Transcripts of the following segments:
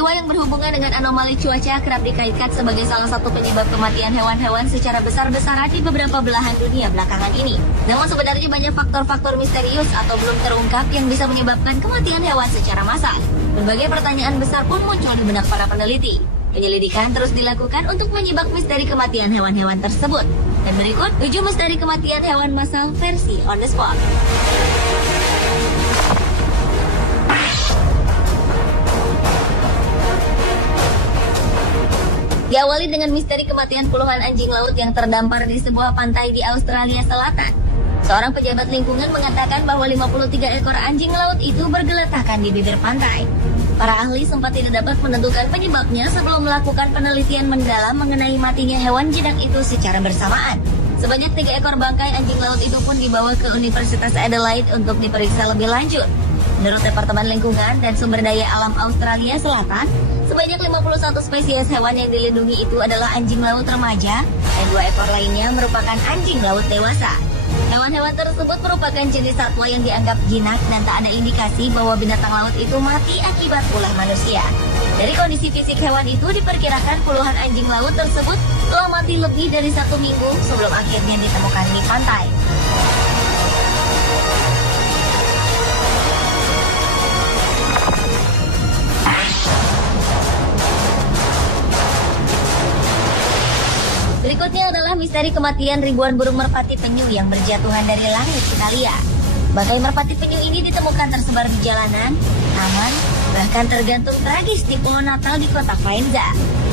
Peristiwa yang berhubungan dengan anomali cuaca kerap dikaitkan sebagai salah satu penyebab kematian hewan-hewan secara besar-besaran di beberapa belahan dunia belakangan ini. Namun sebenarnya banyak faktor-faktor misterius atau belum terungkap yang bisa menyebabkan kematian hewan secara massal. Berbagai pertanyaan besar pun muncul di benak para peneliti. Penyelidikan terus dilakukan untuk menyibak misteri kematian hewan-hewan tersebut. Dan berikut 7 misteri kematian hewan massal versi on the spot. Diawali dengan misteri kematian puluhan anjing laut yang terdampar di sebuah pantai di Australia Selatan. Seorang pejabat lingkungan mengatakan bahwa 53 ekor anjing laut itu bergeletakan di bibir pantai. Para ahli sempat tidak dapat menentukan penyebabnya sebelum melakukan penelitian mendalam mengenai matinya hewan jinak itu secara bersamaan. Sebanyak 3 ekor bangkai anjing laut itu pun dibawa ke Universitas Adelaide untuk diperiksa lebih lanjut. Menurut Departemen Lingkungan dan Sumber Daya Alam Australia Selatan, sebanyak 51 spesies hewan yang dilindungi itu adalah anjing laut remaja dan 2 ekor lainnya merupakan anjing laut dewasa. Hewan-hewan tersebut merupakan jenis satwa yang dianggap jinak dan tak ada indikasi bahwa binatang laut itu mati akibat ulah manusia. Dari kondisi fisik hewan itu diperkirakan puluhan anjing laut tersebut telah mati lebih dari 1 minggu sebelum akhirnya ditemukan di pantai. Berikutnya adalah misteri kematian ribuan burung merpati penyu yang berjatuhan dari langit Italia. Bangkai merpati penyu ini ditemukan tersebar di jalanan, taman, bahkan tergantung tragis di pohon Natal di kota Faenza.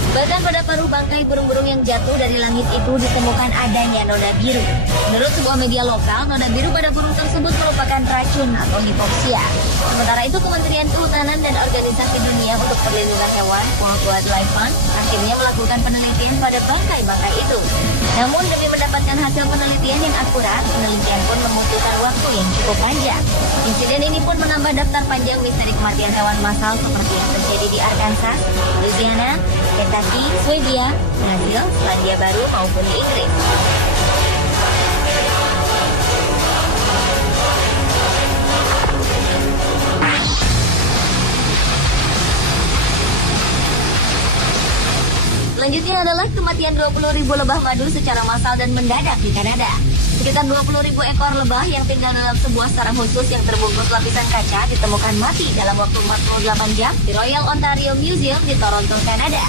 Bahkan pada paruh bangkai burung-burung yang jatuh dari langit itu ditemukan adanya noda biru. Menurut sebuah media lokal, noda biru pada burung tersebut merupakan racun atau hipoksia. Sementara itu, Kementerian Kehutanan dan Organisasi Dunia untuk Perlindungan Hewan (World Wildlife Fund) akhirnya melakukan penelitian pada bangkai-bangkai itu. Namun demi mendapatkan hasil penelitian yang akurat, penelitian pun membutuhkan waktu yang cukup panjang. Insiden ini pun menambah daftar panjang misteri kematian hewan massal seperti yang terjadi di Arkansas, Louisiana, Kentucky, Swedia, Brazil, Selandia Baru maupun di Inggris. Selanjutnya adalah kematian 20.000 lebah madu secara massal dan mendadak di Kanada. Sekitar 20.000 ekor lebah yang tinggal dalam sebuah sarang khusus yang terbungkus lapisan kaca ditemukan mati dalam waktu 48 jam di Royal Ontario Museum di Toronto, Kanada.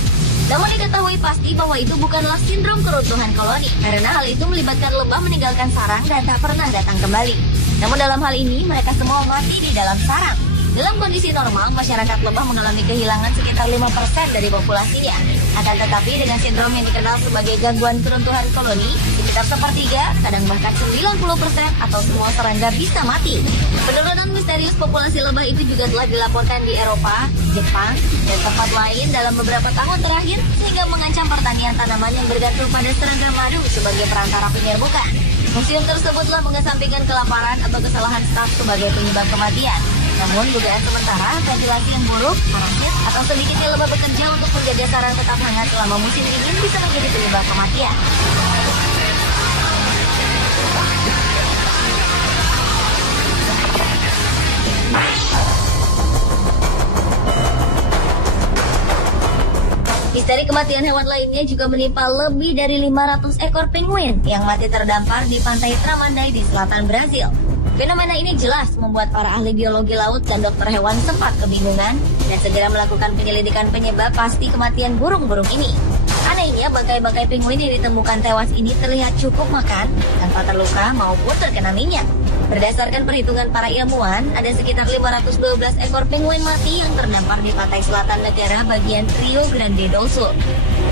Namun diketahui pasti bahwa itu bukanlah sindrom keruntuhan koloni, karena hal itu melibatkan lebah meninggalkan sarang dan tak pernah datang kembali. Namun dalam hal ini, mereka semua mati di dalam sarang. Dalam kondisi normal, masyarakat lebah mengalami kehilangan sekitar 5% dari populasinya. Akan tetapi dengan sindrom yang dikenal sebagai gangguan keruntuhan koloni, sekitar sepertiga, kadang bahkan 90% atau semua serangga bisa mati. Penurunan misterius populasi lebah itu juga telah dilaporkan di Eropa, Jepang, dan tempat lain dalam beberapa tahun terakhir, sehingga mengancam pertanian tanaman yang bergantung pada serangga madu sebagai perantara penyerbukan. Museum tersebutlah mengesampingkan kelaparan atau kesalahan staf sebagai penyebab kematian. Namun dugaan sementara, ventilasi yang buruk, parasit, atau sedikitnya lebah bekerja untuk menjaga sarang tetap hangat selama musim dingin bisa menjadi penyebab kematian. Misteri kematian hewan lainnya juga menimpa lebih dari 500 ekor penguin yang mati terdampar di pantai Tramandaí di selatan Brazil. Fenomena ini jelas membuat para ahli biologi laut dan dokter hewan sempat kebingungan dan segera melakukan penyelidikan penyebab pasti kematian burung-burung ini. Anehnya, bangkai-bangkai penguin yang ditemukan tewas ini terlihat cukup makan, tanpa terluka maupun terkena minyak. Berdasarkan perhitungan para ilmuwan, ada sekitar 512 ekor penguin mati yang terdampar di pantai selatan negara bagian Rio Grande do Sul.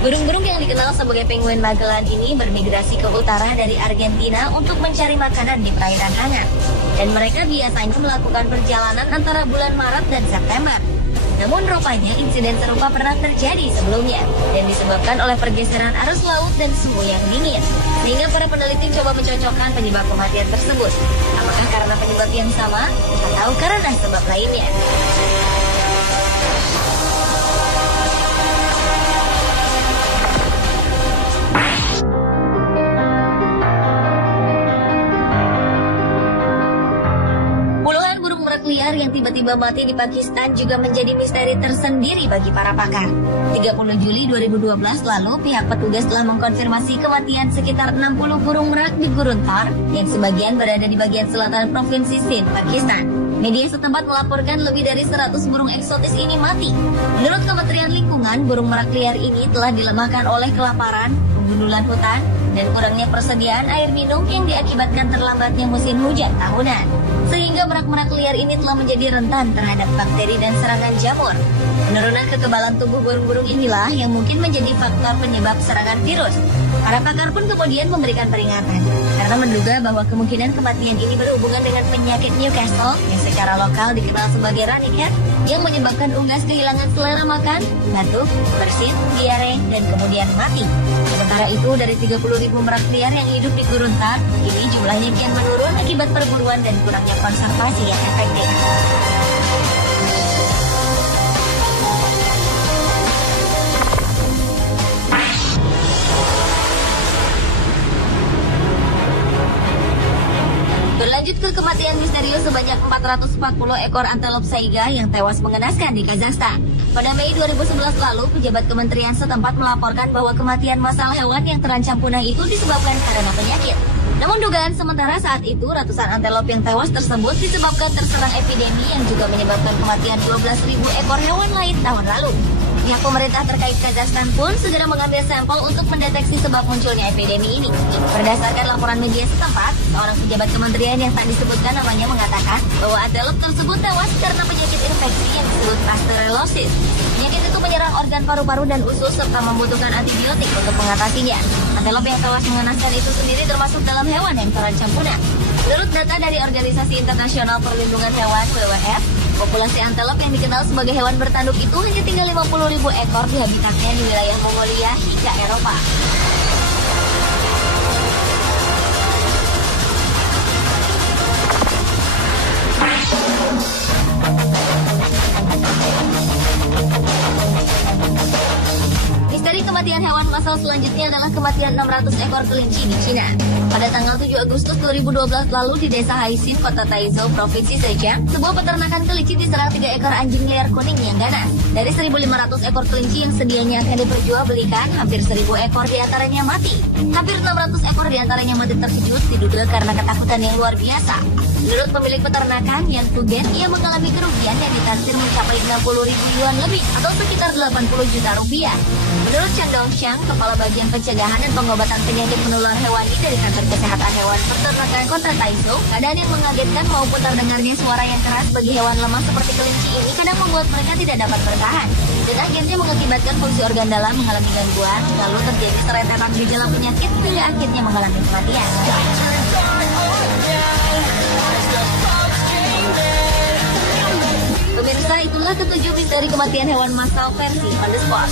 Burung-burung yang dikenal sebagai penguin Magellan ini bermigrasi ke utara dari Argentina untuk mencari makanan di perairan hangat. Dan mereka biasanya melakukan perjalanan antara bulan Maret dan September. Namun rupanya insiden serupa pernah terjadi sebelumnya dan disebabkan oleh pergeseran arus laut dan suhu yang dingin. Sehingga para peneliti coba mencocokkan penyebab kematian tersebut. Apakah karena penyebab yang sama atau karena sebab lainnya? liar yang tiba-tiba mati di Pakistan juga menjadi misteri tersendiri bagi para pakar. 30 Juli 2012 lalu, pihak petugas telah mengkonfirmasi kematian sekitar 60 burung merak di Gurun Thar yang sebagian berada di bagian selatan Provinsi Sindh, Pakistan. Media setempat melaporkan lebih dari 100 burung eksotis ini mati. Menurut Kementerian Lingkungan, burung merak liar ini telah dilemahkan oleh kelaparan, penggundulan hutan, dan kurangnya persediaan air minum yang diakibatkan terlambatnya musim hujan tahunan. Sehingga merak-merak liar ini telah menjadi rentan terhadap bakteri dan serangan jamur. Penurunan kekebalan tubuh burung-burung inilah yang mungkin menjadi faktor penyebab serangan virus. Para pakar pun kemudian memberikan peringatan karena menduga bahwa kemungkinan kematian ini berhubungan dengan penyakit Newcastle yang secara lokal dikenal sebagai running yang menyebabkan unggas kehilangan selera makan, batuk, bersin, diare, dan kemudian mati. Sementara itu, dari 30.000 merak liar yang hidup di Gurun Thar, kini jumlahnya kian menurun akibat perburuan dan kurangnya konservasi yang efektif. Berlanjut ke kematian misterius sebanyak 440 ekor antelop saiga yang tewas mengenaskan di Kazakhstan. Pada Mei 2011 lalu, pejabat kementerian setempat melaporkan bahwa kematian massal hewan yang terancam punah itu disebabkan karena penyakit. Namun dugaan sementara saat itu, ratusan antelop yang tewas tersebut disebabkan terserang epidemi yang juga menyebabkan kematian 12.000 ekor hewan lain tahun lalu. Pihak pemerintah terkait Kazakhstan pun segera mengambil sampel untuk mendeteksi sebab munculnya epidemi ini. Berdasarkan laporan media setempat, seorang pejabat kementerian yang tak disebutkan namanya mengatakan bahwa antelop tersebut tewas karena penyakit infeksi yang disebut pasteurellosis. Penyakit itu menyerang organ paru-paru dan usus serta membutuhkan antibiotik untuk mengatasinya. Antelop yang tewas mengenaskan itu sendiri termasuk dalam hewan yang terancam punah. Menurut data dari Organisasi Internasional Perlindungan Hewan (WWF), populasi antelop yang dikenal sebagai hewan bertanduk itu hanya tinggal 50.000 ekor di habitatnya di wilayah Mongolia hingga Eropa. Misteri kematian hewan massal selanjutnya adalah kematian 600 ekor kelinci di Cina. Pada tanggal 7 Agustus 2012 lalu di desa Haixin, kota Taizhou, Provinsi Zhejiang, sebuah peternakan kelinci diserang 3 ekor anjing liar kuning yang ganas. Dari 1.500 ekor kelinci yang sedianya akan diperjualbelikan, hampir 1.000 ekor diantaranya mati. Hampir 600 ekor diantaranya mati terkejut diduga karena ketakutan yang luar biasa. Menurut pemilik peternakan, Yan Fugen, ia mengalami kerugian yang ditaksir mencapai 60.000 yuan lebih atau sekitar 80 juta rupiah. Menurut Chang Dongxiang, Kepala Bagian Pencegahan dan Pengobatan Penyakit Menular Hewani dari Kantor Kesehatan Hewan Peternakan Kota Taizhou, keadaan yang mengagetkan maupun terdengarnya suara yang keras bagi hewan lemah seperti kelinci ini kadang membuat mereka tidak dapat bertahan. Dan akhirnya mengakibatkan fungsi organ dalam mengalami gangguan, lalu terjadi serentetan gejala penyakit hingga akhirnya mengalami kematian. Pemirsa, itulah ketujuh misteri kematian hewan massal versi On The Spot.